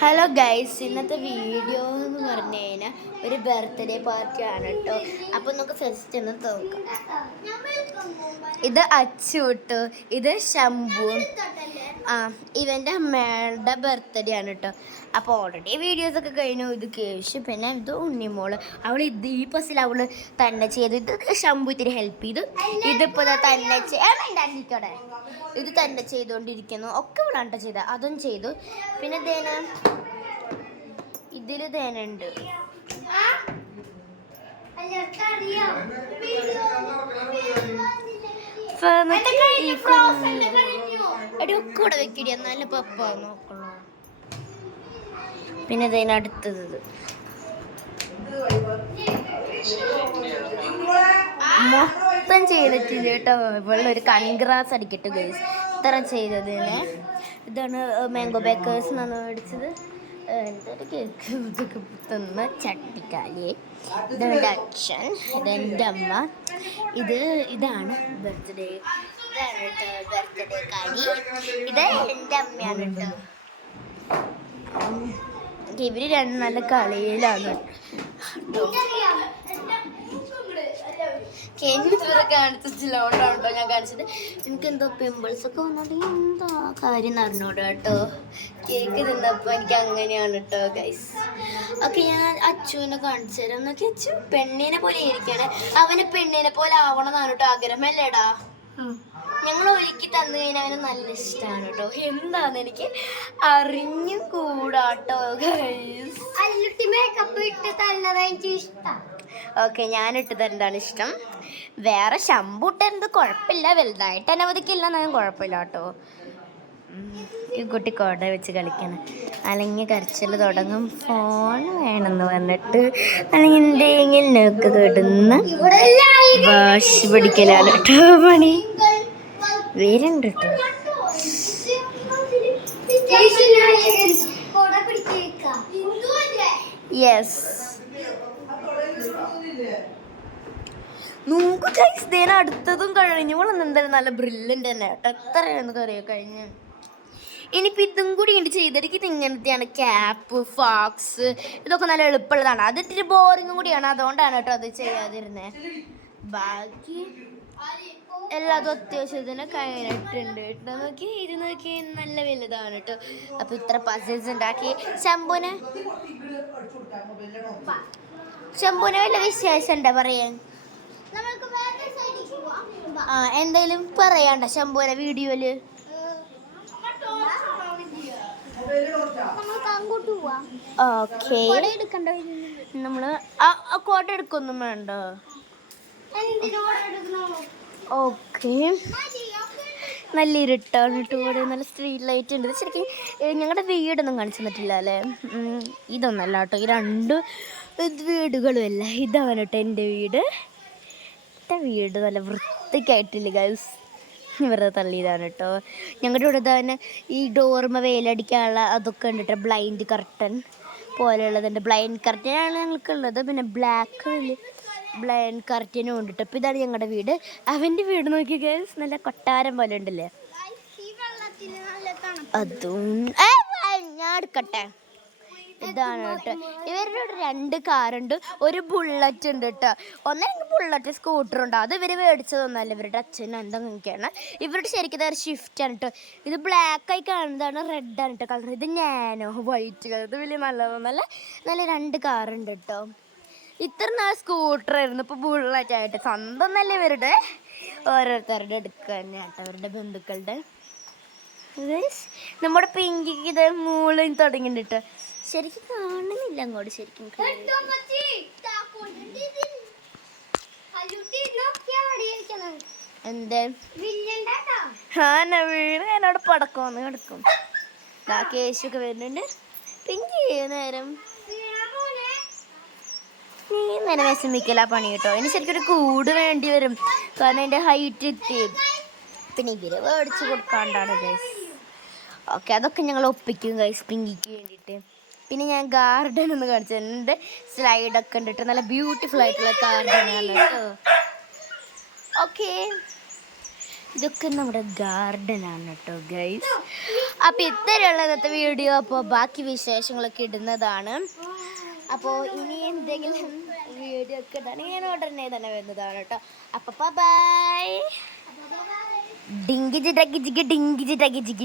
Hello guys, ഇന്നത്തെ video എന്ന് പറഞ്ഞു കഴിഞ്ഞാൽ ഒരു ബർത്ത്ഡേ പാർട്ടിയാണ് കേട്ടോ. അപ്പോൾ നമുക്ക് ഫസ്റ്റ് ഒന്ന് നോക്കാം. ഇത് അച്ചൂട്ട്, ഇത് ശംഭു. ഇവൻ്റെ അമ്മയുടെ ബർത്ത്ഡേ ആണ് കേട്ടോ. അപ്പോൾ ഓൾറെഡി വീഡിയോസൊക്കെ കഴിഞ്ഞു. ഇത് കേശു, പിന്നെ ഇത് ഉണ്ണിമോള്. അവൾ ഈ ബസ്സിൽ അവൾ തന്നെ ചെയ്തു. ഇത് ശംഭു ഇത്തിരി ഹെൽപ്പ് ചെയ്തു. ഇതിപ്പോൾ തന്നെ ഇത് തന്നെ ചെയ്തുകൊണ്ടിരിക്കുന്നു. ഒക്കെ ഇവളാണ്ട ചെയ്ത, അതും ചെയ്തു. പിന്നെ ഇതില് തേനുണ്ട്. കൂടെ വെക്കടി, എന്നാലും പപ്പ നോക്കണോ. പിന്നെ ഇതിനടുത്തത് മൊത്തം ചെയ്തിട്ടില്ല കേട്ടോ. ഇവളൊരു കൺഗ്രാസ് അടിക്കട്ടെ ഗൈസ്, ഇത്ര ചെയ്തതിന്. ഇതാണ് മാംഗോ ബേക്കേഴ്സ് എന്നാണ് മേടിച്ചത്. എന്തൊരു കേക്ക് ഇതൊക്കെ തിന്ന ചട്ടിക്കാലി. ഇതെൻ്റെ അച്ഛൻ, ഇതെൻ്റെ അമ്മ. ഇതാണ് ബർത്ത്ഡേ. ഇതാണ് കേട്ടോ ബർത്ത്ഡേ കാലി. ഇത് എൻ്റെ അമ്മയാണ് കേട്ടോ. ഇവര് രണ്ട് നല്ല കളിയിലാണ്. കാണിച്ചിട്ടുണ്ടോ ഞാൻ കാണിച്ചത്. എനിക്ക് എന്തോ പിമ്പിൾസ് ഒക്കെ വന്നത് എന്താ കാര്യം അറിഞ്ഞൂടോ കേട്ടോ. കേക്ക് തിന്നപ്പോൾ എനിക്ക് അങ്ങനെയാണ് കേട്ടോ ഗൈസ്. ഓക്കെ, ഞാൻ അച്ചുവിനെ കാണിച്ചു തരാം. നോക്കി, അച്ചു പെണ്ണിനെ പോലെ ഇരിക്കുകയാണ്. അവന് പെണ്ണിനെ പോലെ ആവണം എന്നാണ് കേട്ടോ ആഗ്രഹം, അല്ലേടാ? ഞങ്ങൾ ഒരുക്കി തന്നു കഴിഞ്ഞാൽ അവന് നല്ല ഇഷ്ടമാണ് കേട്ടോ. എന്താന്ന് എനിക്ക് അറിഞ്ഞു കൂടാട്ടോ ഗൈസ്. ഓക്കെ, ഞാനിട്ട് തരേണ്ടതാണ് ഇഷ്ടം. വേറെ ശമ്പൂട്ടെന്ത് കുഴപ്പമില്ല, വലുതായിട്ട് അനവധിക്കില്ല എന്നാലും കുഴപ്പമില്ല കേട്ടോ. ഈ കുട്ടി കോട വെച്ച് കളിക്കണം, അല്ലെങ്കിൽ കരച്ചിൽ തുടങ്ങും. ഫോൺ വേണമെന്ന് പറഞ്ഞിട്ട് അല്ലെങ്കിൽ എന്തെങ്കിലും നോക്ക് കിടന്ന് വാശി പിടിക്കലാണ് കേട്ടോ പണി. വേരുണ്ട് കേട്ടോ. യെസ്, നോക്കൂ ഗൈസ്, ദേന അടുത്തതും കഴിഞ്ഞു. എന്തായാലും നല്ല ബ്രില്യൻ്റ് തന്നെ കേട്ടോ. എത്രയാണെന്ന് കറിയോ കഴിഞ്ഞ്. ഇനിയിപ്പോൾ ഇതും കൂടി ഉണ്ട് ചെയ്തെടുക്ക്. ഇത് ഇങ്ങനത്തെയാണ് ക്യാപ്പ്, ഫോക്സ്. ഇതൊക്കെ നല്ല എളുപ്പമുള്ളതാണ്. അത് ഇത്തിരി ബോറിങ്ങും കൂടിയാണ്, അതുകൊണ്ടാണ് കേട്ടോ അത് ചെയ്യാതിരുന്നത്. ബാക്കി എല്ലാതും അത്യാവശ്യത്തിന് കഴിഞ്ഞിട്ടുണ്ട് കേട്ടോ. നോക്കി, ഇത് നോക്കി നല്ല വലുതാണ് കേട്ടോ. അപ്പോൾ ഇത്ര പസിൽസ് ഉണ്ടാക്കി. ശംഭുവിന് വല്ല വിശേഷം ഉണ്ടോ പറയാൻ? എന്തായാലും പറയണ്ട ശംഭുവിനെ വീഡിയോയില്. ഓക്കെ, നമ്മള് കോട്ട എടുക്കൊന്നും വേണ്ട. ഓക്കെ, നല്ല ഇരുട്ടാണ് കേട്ടോ. ഇവിടെ നല്ല സ്ട്രീറ്റ് ലൈറ്റ് ഉണ്ട്. ശരിക്കും ഞങ്ങളുടെ വീടൊന്നും കാണിച്ചു തന്നിട്ടില്ല അല്ലേ. ഇതൊന്നല്ല കേട്ടോ, ഈ രണ്ട് വീടുകളുമല്ല. ഇതാണ് കേട്ടോ എൻ്റെ വീട്. വീട് നല്ല വൃത്തിക്കായിട്ടില്ല ഗൈസ്, വെറുതെ തള്ളിയതാണ് കേട്ടോ. ഞങ്ങളുടെ ഇവിടെ തന്നെ ഈ ഡോർമ വെയിലടിക്കാനുള്ള അതൊക്കെ ഉണ്ട് കേട്ടോ. ബ്ലൈൻഡ് കർട്ടൻ പോലെയുള്ളതുണ്ട്. ബ്ലൈൻഡ് കർട്ടനാണ് ഞങ്ങൾക്കുള്ളത്. പിന്നെ ബ്ലാക്ക് ബ്ലൈൻഡ് കർട്ടനും ഉണ്ട് കേട്ടോ. അപ്പോൾ ഇതാണ് ഞങ്ങളുടെ വീട്. അവൻ്റെ വീട് നോക്കി ഗൈസ്, നല്ല കൊട്ടാരം പോലെ ഉണ്ടല്ലേ. അതും ഞാൻ എടുക്കട്ടെ. ഇതാണ് കേട്ടോ. ഇവരുടെ രണ്ട് കാറുണ്ട്, ഒരു ബുള്ളറ്റ് ഉണ്ട് കേട്ടോ. ഒന്നെങ്കിൽ ബുള്ളറ്റ് സ്കൂട്ടറുണ്ട്. അത് ഇവർ മേടിച്ചതൊന്നല്ല, ഇവരുടെ അച്ഛനും എന്തെങ്കിലുമൊക്കെയാണ്. ഇവരുടെ ശരിക്കും ഇതൊരു ഷിഫ്റ്റാണ് കേട്ടോ. ഇത് ബ്ലാക്കായി കാണുന്നതാണ്, റെഡാണ് കേട്ടോ കളർ. ഇത് ഞാനോ വൈറ്റ് കളർ. ഇത് വലിയ നല്ലതൊന്നല്ല. നല്ല രണ്ട് കാറുണ്ട് കേട്ടോ. ഇത്ര നാൾ സ്കൂട്ടറായിരുന്നു, ഇപ്പോൾ ബുള്ളറ്റായിട്ട്. സ്വന്തം നല്ല ഇവരുടെ ഓരോരുത്തരുടെ എടുക്കുക തന്നെ കേട്ടോ, അവരുടെ ബന്ധുക്കളുടെ. നമ്മുടെ പിങ്കിക്ക് ഇത് മൂളിൽ തുടങ്ങിയിട്ടുണ്ട് കേട്ടോ. ശരിക്കും കാണുന്നില്ല അങ്ങോട്ട്. ശരിക്കും എന്താ വീട് എന്നോട് പടക്കമെന്ന് കിടക്കും. കേശൊക്കെ വരുന്നുണ്ട്. പിങ്കി നേരം നീ നേരം വിഷമിക്കല പണി കേട്ടോ. ഇനി ശരിക്കും ഒരു കൂട് വേണ്ടി വരും, കാരണം എൻ്റെ ഹൈറ്റ് എത്തി. പിന്നെ ഇവര് മേടിച്ച് കൊടുക്കാണ്ടാണ് ഗൈസ്. ഓക്കെ, അതൊക്കെ ഞങ്ങൾ ഒപ്പിക്കും ഗൈസ് പിങ്കിക്ക് വേണ്ടിയിട്ട്. പിന്നെ ഞാൻ ഗാർഡൻ ഒന്ന് കാണിച്ചിട്ടുണ്ട്. സ്ലൈഡൊക്കെ ഉണ്ട് കേട്ടോ. നല്ല ബ്യൂട്ടിഫുൾ ആയിട്ടുള്ള ഗാർഡനാണ് കേട്ടോ. ഓക്കെ, ഇതൊക്കെ നമ്മുടെ ഗാർഡനാണ് കേട്ടോ ഗൈസ്. അപ്പോൾ ഇത്രയുള്ള ഇന്നത്തെ വീഡിയോ. അപ്പോൾ ബാക്കി വിശേഷങ്ങളൊക്കെ ഇടുന്നതാണ്. അപ്പോൾ ഇനി എന്തെങ്കിലും വീഡിയോ ഒക്കെ ഇടാണെങ്കിൽ ഞാൻ ഉടനെ തന്നെ വരുന്നതാണ് കേട്ടോ. അപ്പോൾ ബൈ. ഡിങ്കി ജിടക്കി ജിഗി ഡിങ്കി ജിടക്കി ജിഗി.